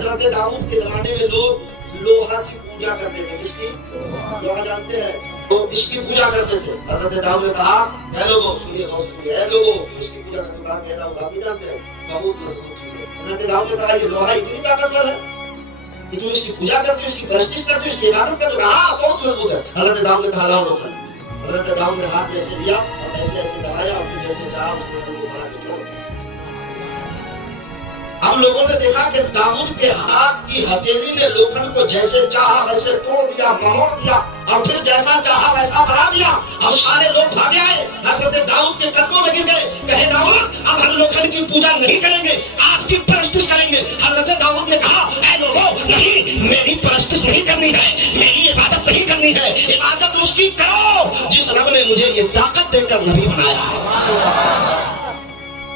حضرت داؤد کے زمانے میں لوگ لوہا کی پوجا کرتے تھے. کس کی؟ لوہا جانتے ہیں؟ تو اس کی پوجا کرتے تھے. حضرت داؤد نے کہا اے لوگوں سنیے غور سے سنیے، اے لوگوں اس کی پوجا کرنے کا کہہ رہا ہوں آپ نہیں جانتے ہیں بہت مضبوط چیز ہے. حضرت داؤد نے کہا یہ لوہا اتنی طاقتور ہے کہ تم اس کی پوجا کرتے ہو، اس کی پرستش کرتے ہو، اس کی عبادت کرتے ہو؟ ہاں بہت مضبوط ہے. حضرت داؤد نے کہا لاؤ روکا. حضرت داؤد نے ہاتھ میں ایسے لیا اور ایسے ایسے دبایا اور پھر جیسے چاہا اس نے بنا کے چھوڑ دیا. ہم لوگوں نے دیکھا کہ داؤد کے ہاتھ کی ہتھیلی نے لوکھن کو جیسے چاہا ویسے توڑ دیا، مموڑ دیا اور پھر جیسا چاہا ویسا بنا دیا. اب سارے لوگ بھاگے آئے، حضرت داؤد کے قدموں میں گر گئے، کہے داؤد اب ہم لوکھن کی پوجا نہیں کریں گے، آپ کی پرستش کریں گے. حضرت داؤد نے کہا اے لوگوں نہیں، میری پرستش نہیں کرنی ہے، میری عبادت نہیں کرنی ہے، عبادت اس کی کرو جس رب نے مجھے یہ طاقت دے کر نبی بنایا ہے،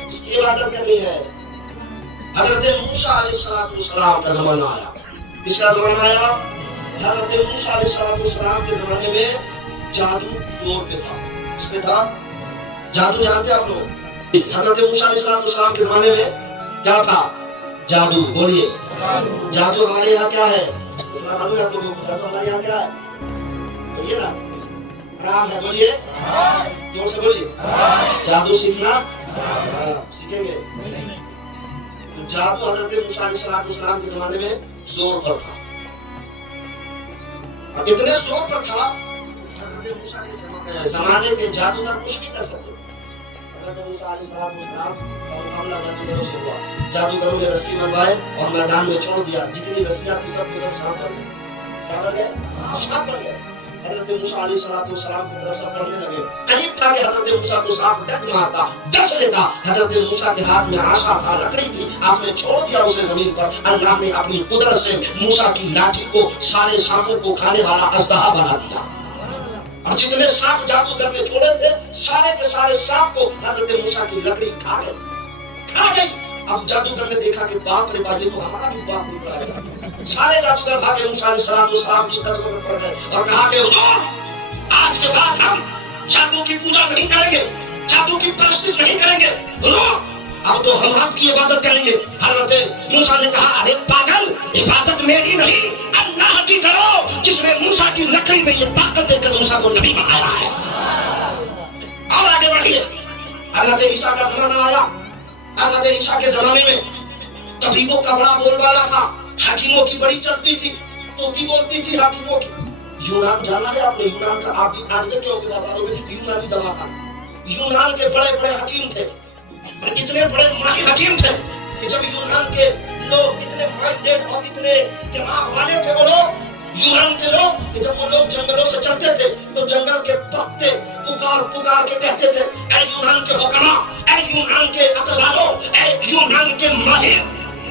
اس کی عبادت کرنی ہے. حضرت موسیٰ علیہ السلام کا زمانہ آیا. کس کا زمانہ آیا؟ حضرت موسیٰ علیہ السلام کے زمانے میں جادو زور پہ تھا. اس پہ تھا جادو. جانتے آپ لوگ حضرت موسیٰ علیہ السلام کے زمانے میں کیا تھا؟ جادو. بولیے جادو ہمارے یہاں کیا ہے؟ جادو ہمارے یہاں کیا ہے؟ بولیے نا، حرام ہے. بولیے زور سے بولیے. جادو سیکھنا سیکھیں گے. جادو حضرت موسیٰ علیہ السلام کے زمانے میں زور پر تھا. اب اتنے زور پر تھا حضرت موسیٰ کے زمانے کے جادوگر کچھ نہیں کر سکتے. حضرت موسیٰ علیہ السلام اور معاملہ جادوگروں سے ہوا. جادوگروں نے رسی منوائے اور میدان میں چھوڑ دیا. جتنی رسیاں تھی سب کے سب سانپ بن گئے. کیا بن گئے؟ سانپ بن گئے. حضرت موسیٰ علیہ السلام کی طرف سب پڑھنے لگے. قریب تھا کہ حضرت موسیٰ کو سانپ ڈس مارتا، ڈس لیتا. حضرت موسیٰ کے ہاتھ میں عصا تھا، لکڑی تھی، آپ نے چھوڑ دیا اسے زمین پر. اللہ نے اپنی قدرت سے موسیٰ کی لاٹھی کو سارے سانپوں کو کھانے والا اژدہا بنا دیا. اور جتنے سانپ جادوگر نے چھوڑے تھے سارے کے سارے سانپ کو حضرت موسیٰ کی لکڑی کھا گئی. اب جادوگر نے دیکھا کہ باپ رے باپ، یہ تو ہمارا بھی باپ نکلا ہے. سارے جادوگر بھاگے موسیٰ علیہ السلام کی قدموں میں پڑ گئے اور کہا کہ حضور آج کے بعد ہم جادو کی پوجا نہیں کریں گے، جادو کی پرستش نہیں کریں گے. حضور اب تو ہم آپ کی عبادت کریں گے. حضرت موسیٰ نے کہا ارے پاگل، عبادت میری نہیں اللہ کی کرو جس نے موسیٰ کی لکڑی میں یہ طاقت دے کر موسیٰ کو نبی بنایا ہے. اور آگے بڑھیے. حضرت عیسیٰ کا زمانہ آیا. حضرت عیسیٰ کے زمانے میں طبیبوں کا بڑا بول بالا تھا، حکیموں کی بڑی چلتی تھی، توتی بولتی تھی حکیموں کی. یونان جانا ہے آپ نے؟ یونان کا آپ بھی آج دیکھے ہو کہ بازاروں میں یونانی دوا تھا. یونان کے بڑے بڑے حکیم تھے، اتنے بڑے ماہر حکیم تھے کہ جب یونان کے لوگ اتنے مائنڈیڈ اور اتنے دماغ والے تھے وہ لوگ، یونان کے لوگ، کہ جب وہ لوگ جنگلوں سے چلتے تھے تو جنگل کے پتے پکار پکار کے کہتے تھے اے یونان کے حکماء، اے یونان کے عقل والوں، اے یونان کے ماہر،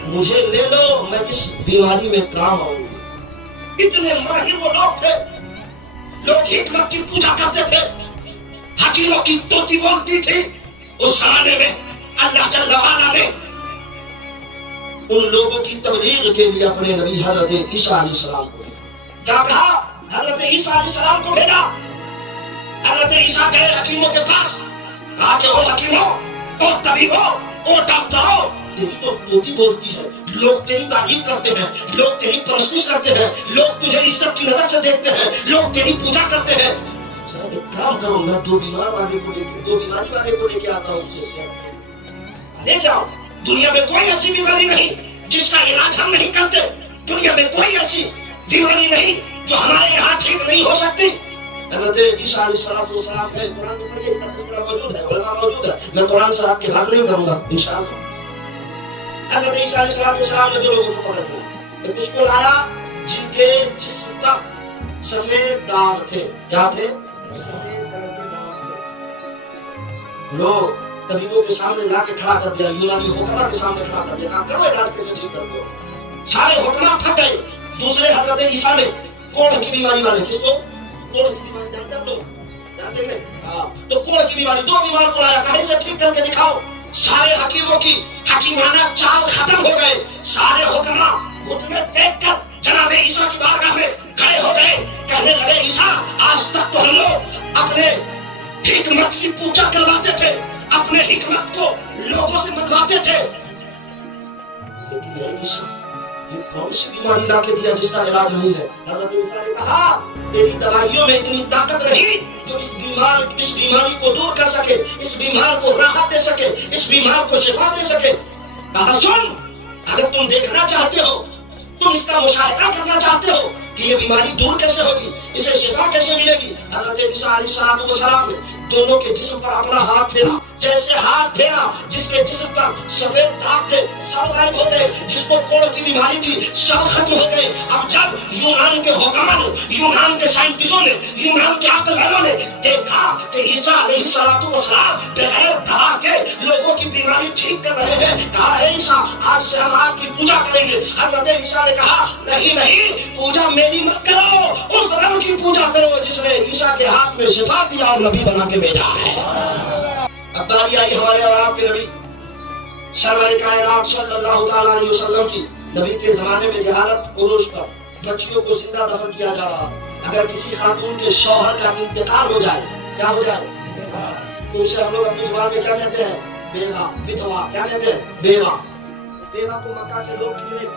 مجھے لے لو میں اس بیماری میں کام آؤں گی. اتنے ماہر وہ لوگ تھے. لوگ حکمت کی پوجا کرتے تھے، حکیموں کی توتی بولتی تھی. اس زمانے میں اللہ جل وعلا نے ان لوگوں کی تبلیغ کے لیے اپنے نبی حضرت عیسیٰ علیہ السلام کو کیا کہا؟ حضرت عیسیٰ علیہ السلام کو بھیجا. حضرت عیسیٰ گئے حکیموں کے پاس، کہا کہ او حکیموں، او طبیبوں، او ڈاکٹروں، تیری تو توتی بولتی ہے، لوگ تیری تعریف کرتے ہیں، لوگ تیری پرستش کرتے ہیں، لوگ تجھے عزت کی نظر سے دیکھتے ہیں، لوگ تیری پوجا کرتے ہیں. ذرا ایک کام کرو، میں دو بیماری والے کو لے کے آتا ہوں، اسے صحت لے کے آؤ. دنیا میں کوئی ایسی بیماری نہیں جس کا علاج ہم نہیں کرتے. دنیا میں کوئی ایسی بیماری نہیں جو ہمارے یہاں ٹھیک نہیں ہو سکتی. حضرت عیسیٰ علیہ السلام ہے، قرآن کو پڑھیے، اس کا تذکرہ موجود ہے، علماء موجود ہے. میں قرآن سے آپ کے بھاگ نہیں کروں گا انشاءاللہ. حضرت عیسیٰ علیہ السلام نے دو لوگوں کو پکڑ لیا. ایک اس کو لایا جن کے جسم پر سفید داغ تھے. کیا تھے؟ سفید کلر کے داغ تھے. لوگ طبیبوں کے سامنے لا کے کھڑا کر دیا، یونانی حکماء کے سامنے کھڑا کر دیا، کہا کرو علاج کیسے ٹھیک کر دو. سارے حکماء تھک گئے. دوسرے حضرت عیسیٰ نے کوڑ کی بیماری والے، کس کو؟ کوڑ کی بیماری جانتے ہیں لوگ؟ جانتے ہیں؟ ہاں. تو کوڑ کی بیماری، دو بیمار کو لایا، کہا اسے ٹھیک کر کے دکھاؤ. سارے حکیموں کی حکیمانہ چال ختم ہو گئے. سارے حکماء گھٹنے ٹیک کر جناب عیسیٰ کی بارگاہ میں کھڑے ہو گئے. کہنے لگے عیسیٰ آج تک تو ہم لوگ اپنے حکمت کی پوجا کرواتے تھے، اپنے حکمت کو لوگوں سے منواتے تھے، لیکن یہ کون سی بیماری لا کے دیا جس کا علاج نہیں ہے؟ حضرت عیسیٰ نے کہا تیری دوائیوں میں اتنی طاقت نہیں جو اس بیماری کو دور کر سکے، اس بیمار کو راحت دے سکے، اس بیمار کو شفا دے سکے۔ کہا سن، اگر تم دیکھنا چاہتے ہو، تم اس کا مشاہدہ کرنا چاہتے ہو کہ یہ بیماری دور کیسے ہوگی، اسے شفا کیسے ملے گی، حضرت عیسیٰ علیہ السلام نے دونوں کے جسم پر اپنا ہاتھ پھیرا، جیسے ہاتھ پھیرا جس کے جسم پر سفید داغ تھے سب غائب ہو گئے، جس کو کوڑ کی بیماری تھی سب ختم ہو گئے۔ اب جب یونان کے حکام نے، یونان کے سائنٹسٹوں نے، یونان کے عقل مندوں نے دیکھا کہ عیسیٰ علیہ السلام بغیر دوا کے لوگوں کی بیماری ٹھیک کر رہے ہیں، کہا اے عیسیٰ آج سے ہم آپ کی پوجا کریں گے۔ حضرت عیسیٰ نے کہا نہیں، پوجا میری مت کرو، اس رب کی پوجا کرو جس نے عیسیٰ کے ہاتھ میں شفا دیا اور نبی بنا کے بھیجا ہے۔ اب باری آئی ہمارے اور آپ کے نبی سرور کائنات صلی اللہ تعالی علیہ وسلم کی۔ نبی کے زمانے میں جہالت عروج پر بچیوں کو زندہ دفن کیا جا رہا۔ اگر کسی خاتون کے شوہر کا انتقال ہو جائے، کیا ہو جائے تو اسے ہم لوگ اپنی زبان میں کیا کہتے ہیں؟ بیوہ، بدوا، کیا کہتے ہیں؟ بیوہ۔ بیوہ کو مکہ کے لوگ کتنے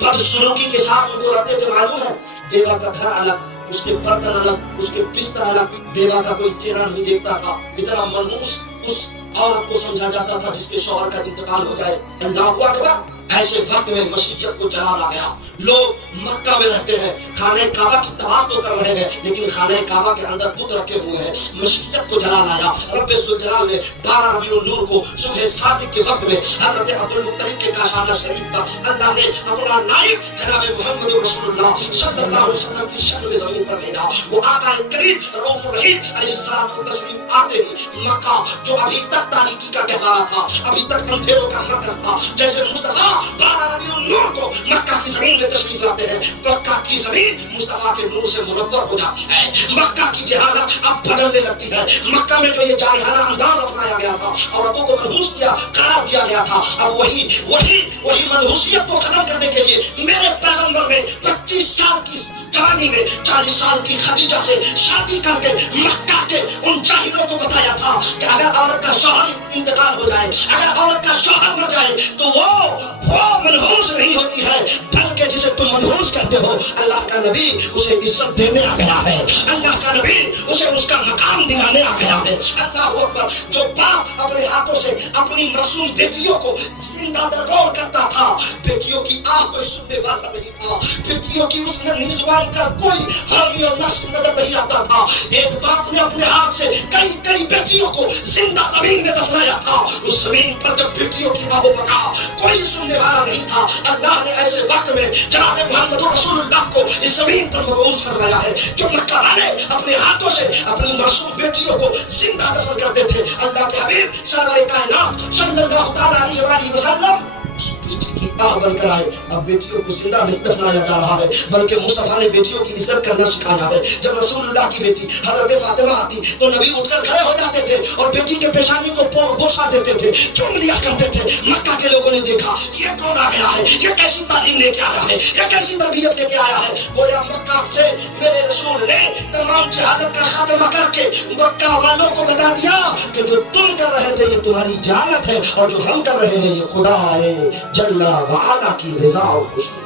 بدسلوکی کے ساتھ ان کو رہتے تھے معلوم ہے؟ بیوہ کا گھر الگ، اس کے برتن الگ، اس کے بستر الگ، بیوہ کا کوئی چہرہ نہیں دیکھتا تھا۔ اتنا منحوس اس عورت کو سمجھا جاتا تھا جس کے شوہر کا انتقال ہو جائے۔ اللہ اکبر! ایسے وقت میں مسیحیت کو جلالا گیا۔ لوگ مکہ میں رہتے ہیں، خانہ کعبہ کی طواف تو کر رہے ہیں لیکن خانہ کعبہ کے اندر بت رکھے ہوئے ہیں۔ مسیحیت کو جلا لایا۔ رب ذوالجلال نے 12 ربیع النور کو صبح صادق کے وقت میں حضرت عبدالمطلب کے کاشانہ شریف پر اللہ نے اپنا نائب جناب محمد رسول اللہ صلی اللہ علیہ وسلم کی شکل میں زمین پر بھیجا۔ وہ آقا کریم رؤوف الرحیم علیہ السلام تسلیم آتے ہی مکہ جو ابھی تک تاریکی کا گہوارہ تھا، ابھی تک اندھیروں کا مرکز تھا، جیسے مصطفیٰ 12 ربیع النور کو مکہ کی زمین میں تشریف لاتے ہیں، مکہ کی زمین مصطفیٰ کے نور سے منور ہو جاتی ہے۔ مکہ کی جہالت اب بدلنے لگتی ہے۔ مکہ میں جو یہ جاہلانہ انداز اپنایا گیا تھا، عورتوں کو منحوس قرار دیا گیا تھا، اب وہی منحوسیت کو ختم کرنے کے لیے میرے پیغمبر نے 25 سال کی جوانی میں 40 سال کی خدیجہ سے شادی کر کے مکہ کے ان جاہلوں کو بتایا تھا کہ اگر عورت کا شوہر انتقال ہو جائے، اگر عورت کا شوہر مر جائے تو وہ منحوس نہیں ہوتی ہے، بلکہ جسے تم منحوس کہتے ہو اللہ کا نبی اسے عزت دینے آ گیا ہے، اللہ کا نبی اسے اس کا مقام دلانے آ گیا ہے۔ اللہ اکبر! جو باپ اپنے ہاتھوں سے اپنی معصوم بیٹیوں کو زندہ درگور کرتا تھا، بیٹیوں کی آہ کوئی سننے والا نہیں تھا، بیٹیوں کی اس زبان کا کوئی حامی اور نظر نہیں آتا تھا۔ ایک باپ نے اپنے ہاتھ سے کئی بیٹیوں کو زندہ زمین میں دفنایا تھا، اس زمین پر جب بیٹیوں کی آہ و بکا کوئی سننے والا نہیں تھا، اللہ نے ایسے وقت میں جناب محمد رسول اللہ کو اس زمین پر مبعوث فرمایا ہے۔ جو مکہ والے اپنے ہاتھوں سے اپنی معصوم بیٹیوں کو زندہ دفن کرتے تھے، اللہ کے حبیب سرور کائنات صلی اللہ تعالی علیہ وآلہ وسلم بیٹی کی آہ بن کر آئے۔ اب بیٹیوں کو زندہ نہیں دفنایا جا رہا ہے بلکہ مصطفیٰ نے بیٹیوں کی عزت کرنا سکھایا ہے۔ جب رسول اللہ کی بیٹی حضرت فاطمہ آتی تو نبی اٹھ کر کھڑے ہو جاتے تھے اور بیٹی کے پیشانی کو بوسہ دیتے تھے، چوم لیا کرتے تھے۔ مکہ کے لوگوں نے دیکھا یہ کون آ گیا ہے، یہ کیسی تعلیم لے کے آیا ہے، یہ کیسی تربیت لے کے آیا ہے۔ گویا مکہ سے میرے رسول نے تمام جہالت کا خاتمہ کر کے مکہ والوں کو بتا دیا کہ جو تم کر رہے تھے یہ تمہاری جہالت ہے اور جو ہم کر رہے ہیں یہ خدا ہے جل وعلا کی رضا اور خوشی۔